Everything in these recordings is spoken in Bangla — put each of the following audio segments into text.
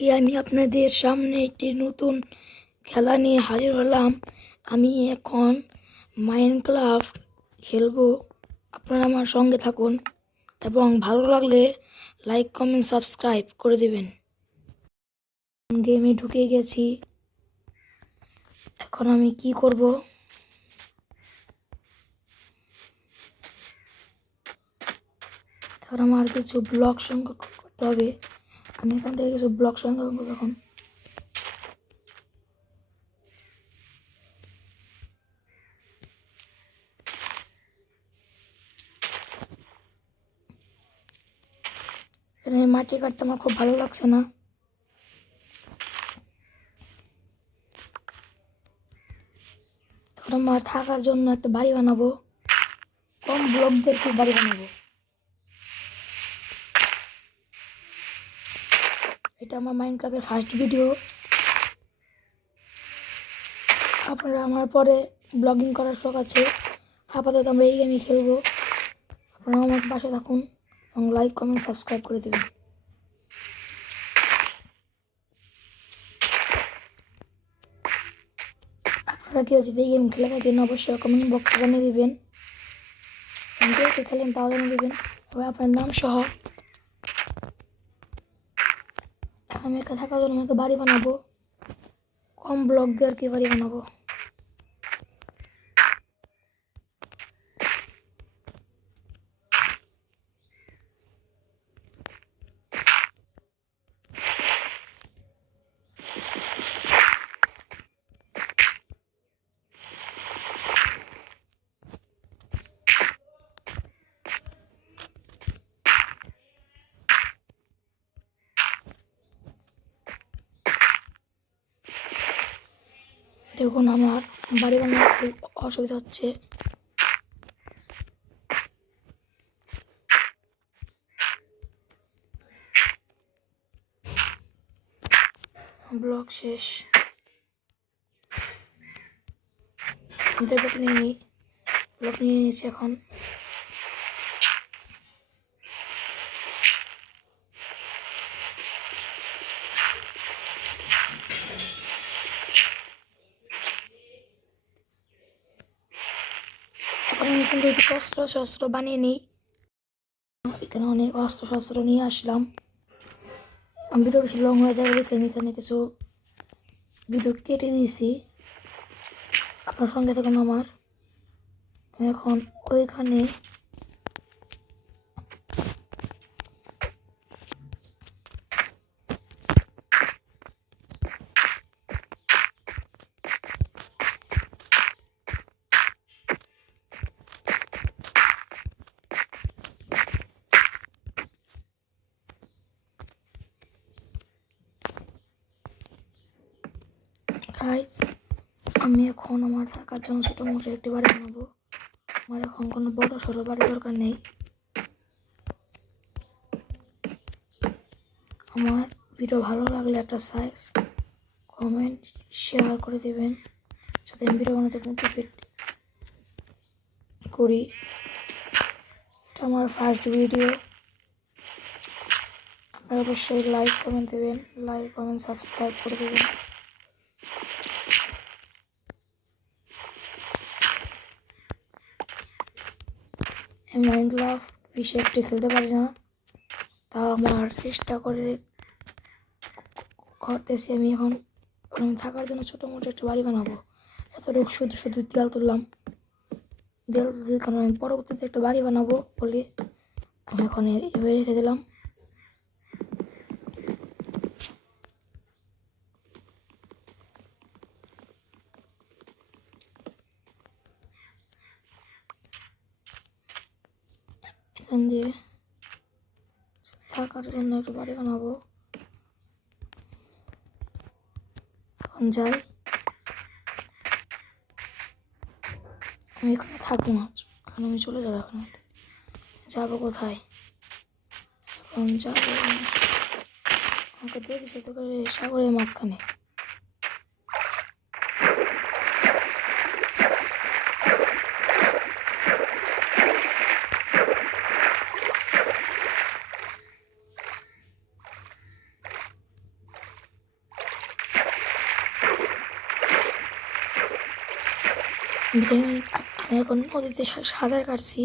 আজকে আমি আপনাদের সামনে একটি নতুন খেলা নিয়ে হাজির হলাম। আমি এখন মাইনক্রাফট খেলবো। আপনারা আমার সঙ্গে থাকুন এবং ভালো লাগলে লাইক কমেন্ট সাবস্ক্রাইব করে দেবেন। গেমে ঢুকে গেছি। এখন আমি কি করব? এখন আমার কিছু ব্লক সংগ্রহ করতে হবে। আমি এখান থেকে কিছু ব্লক সংগ্রহ করবো। এখন এখানে মাটি কাটতে আমার খুব ভালো লাগছে না। এখন আমার থাকার জন্য একটা বাড়ি বানাবো। কম ব্লক দিয়ে একটু বাড়ি বানাবো। এটা আমার মাইনক্রাফটের ফার্স্ট ভিডিও। আপনারা আমার পরে ব্লগিং করার শখ আছে। আপাতত আমরা এই গেমই খেলবো। আপনারা আমার পাশে থাকুন এবং লাইক কমেন্ট সাবস্ক্রাইব করে দেবেন। আপনারা কেউ যদি এই গেম খেলে থাকেন অবশ্যই কমেন্ট বক্সে জানিয়ে দেবেন। কে খেলেন তাও জানিয়ে দেবেন, তবে আপনার নাম সহ। আমি একটা থাকার জন্য একটা বাড়ি বানাবো। কম ব্লক দিয়ে আর কি বাড়ি বানাবো। দেখুন আমার বাড়ি বানানোর খুব অসুবিধা হচ্ছে। ব্লক শেষ। ব্লক নিয়ে নিই। ব্লক নিয়ে নিয়েছি। এখন আমি কিন্তু একটু শস্ত্র বানিয়ে নিই। এখানে অনেক অস্ত্র নিয়ে আসলাম। ভিডিও বেশি লং হয়ে যাবে দেখে আমি এখানে কিছু ভিডিও কেটে দিয়েছি। আপনার সঙ্গে থাকুন আমার। এখন ওইখানে গাইস, আমি এখন আমার থাকার জন্য ছোটো মোটো একটি বাড়ি বানাবো। আমার এখন কোনো বড় সড়ো বাড়ি দরকার নেই। আমার ভিডিও ভালো লাগলে একটা সাইজ কমেন্ট শেয়ার করে দেবেন, যাতে আমি ভিডিও বানাতে মোটিভেট করি। এটা আমার ফার্স্ট ভিডিও। আপনারা অবশ্যই লাইক কমেন্ট দেবেন, লাইক কমেন্ট সাবস্ক্রাইব করে দেবেন। আমি মাইনক্রাফট বেশি একটি খেলতে পারি না, তা আমার চেষ্টা করতেছি। আমি এখন থাকার জন্য ছোটো মোটো একটা বাড়ি বানাবো। এতটুকু শুধু দেয়াল তুললাম। দেয়াল কারণ আমি পরবর্তীতে একটা বাড়ি বানাবো বলে আমি এখন এভাবে রেখে দিলাম। এখান দিয়ে থাকার জন্য একটা বাড়ি বানাবো। এখন যাই, আমি এখানে থাকবো না। এখন আমি চলে যাবো। এখন যাবো কোথায়? এখন যাবো আমাকে দিয়ে দিচ্ছে তো করে সাগরের মাঝখানে। আমি এখন নদীতে সাঁতার কাটছি।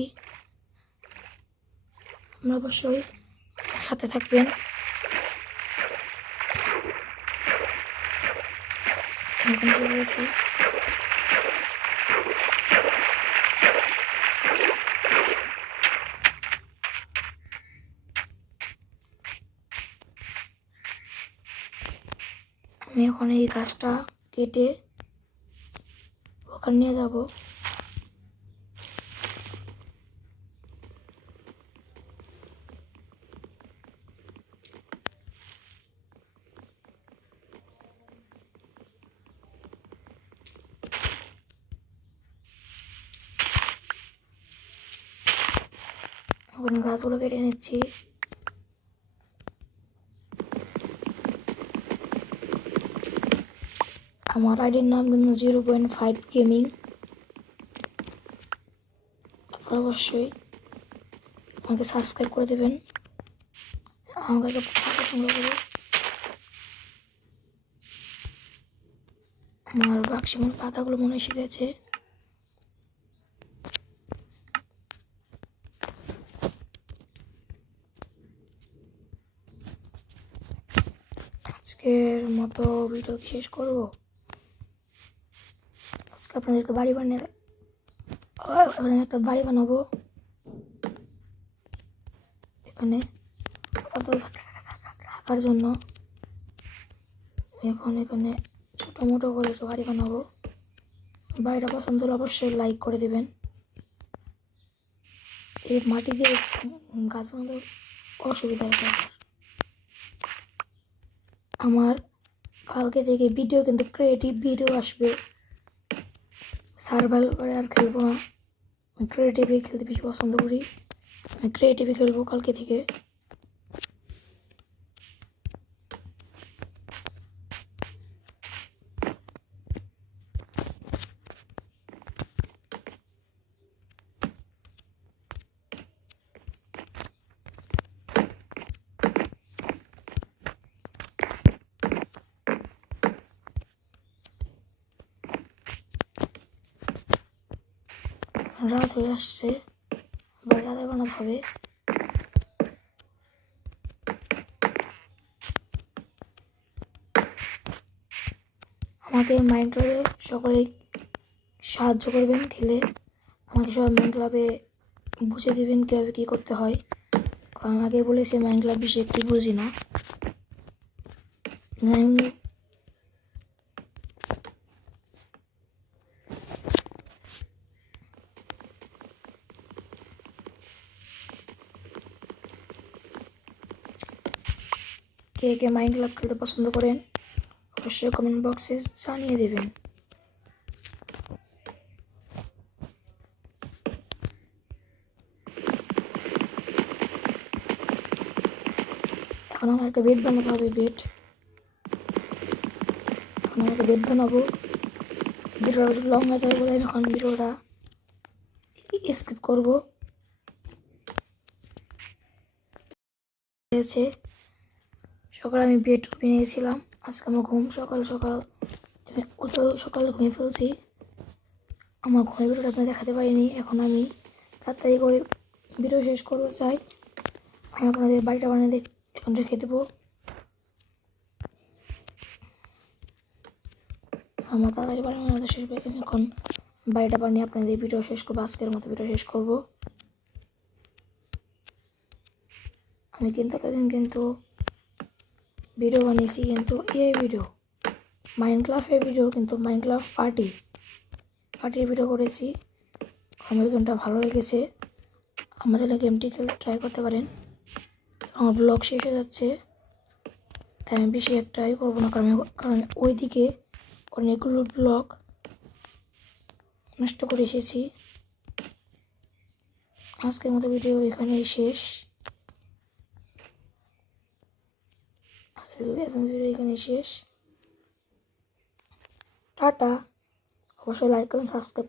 আপনারা অবশ্যই সাথে থাকবেন। এখন কি বলেছি, আমি এখন এই গাছটা কেটে ওখানে নিয়ে যাব। ওখানে গাছগুলো কেটে নিচ্ছি। আমার আইডির নাম কিন্তু 0.5 গেমিং। আপনারা অবশ্যই আমাকে সাবস্ক্রাইব করে দেবেন। আমাকে একটা পছন্দ করে আমার বাক্সে মনে পাতাগুলো মনে এসে গেছে। আজকের মতো ভিডিও শেষ করব। আজকে আপনাদেরকে বাড়ি বানিয়ে এখানে একটা বাড়ি বানাবো। এখানে থাকার জন্য এখন এখানে ছোটো মোটো করে একটা বাড়ি বানাবো। বাড়িটা পছন্দ হলে অবশ্যই লাইক করে দেবেন। এই মাটি দিয়ে গাছ বানাতে অসুবিধা হবে। আমার কালকে থেকে ভিডিও কিন্তু ক্রিয়েটিভ ভিডিও আসবে। সার্ভাইভাল করে আর খেলবো না। আমি ক্রিয়েটিভই খেলতে বেশি পছন্দ করি। আমি ক্রিয়েটিভই খেলবো কালকে থেকে। রাত হয়ে আসছে, আবার রাতে বানাতে হবে। আমাকে মাইন্ড ক্লাবে সকলেই সাহায্য করবেন খেলে। আমাকে সবাই মাইন্ড ক্লাবে বুঝে দেবেন কীভাবে কী করতে হয়। কারণ আগে বলেছে মাইন্ড ক্লাব বিষয়ে একটু বুঝি না। কে কে মাইন্ড ক্লাব খেলতে পছন্দ করেন অবশ্যই কমেন্ট বক্সে জানিয়ে দেবেন। এখন আমার একটা বেড বানাতে হবে। এখন আমার একটা বেড বানাবো। ভিডিওটা লং হয়ে যাবে বলে আমি এখন ভিডিওটা স্কিপ করবো। সকালে আমি বেড নিয়েছিলাম। আজকে আমার ঘুম সকাল ঘুমিয়ে ফেলছি। আমার ঘুমের ভিডিওটা আপনার দেখাতে পারিনি। এখন আমি তাড়াতাড়ি করে ভিডিও শেষ করতে চাই। আমি আপনাদের বাড়িটা বানিয়ে এখন রেখে দেবো। আমার তাড়াতাড়ি বানানো শেষ হবে। আমি এখন বাড়িটা বানিয়ে আপনাদের ভিডিও শেষ করবো। আজকের মতো ভিডিও শেষ করব। আমি কিন্তু এতদিন ভিডিও বানিয়েছি, কিন্তু এই ভিডিও মাইনক্রাফটের ভিডিও, কিন্তু মাইনক্রাফট পার্টির ভিডিও করেছি। আমার গেমটা ভালো লেগেছে। আমার চ্যানেলে গেমটি ট্রাই করতে পারেন। আমার ব্লগ শেষ হয়ে যাচ্ছে, তাই আমি বেশি একটাই করবো না। কারণ আমি ওইদিকে অনেকগুলো ব্লগ নষ্ট করে এসেছি। আজকের মতো ভিডিও এখানেই শেষ। টাটা। অবশ্যই লাইক করুন, সাবস্ক্রাইব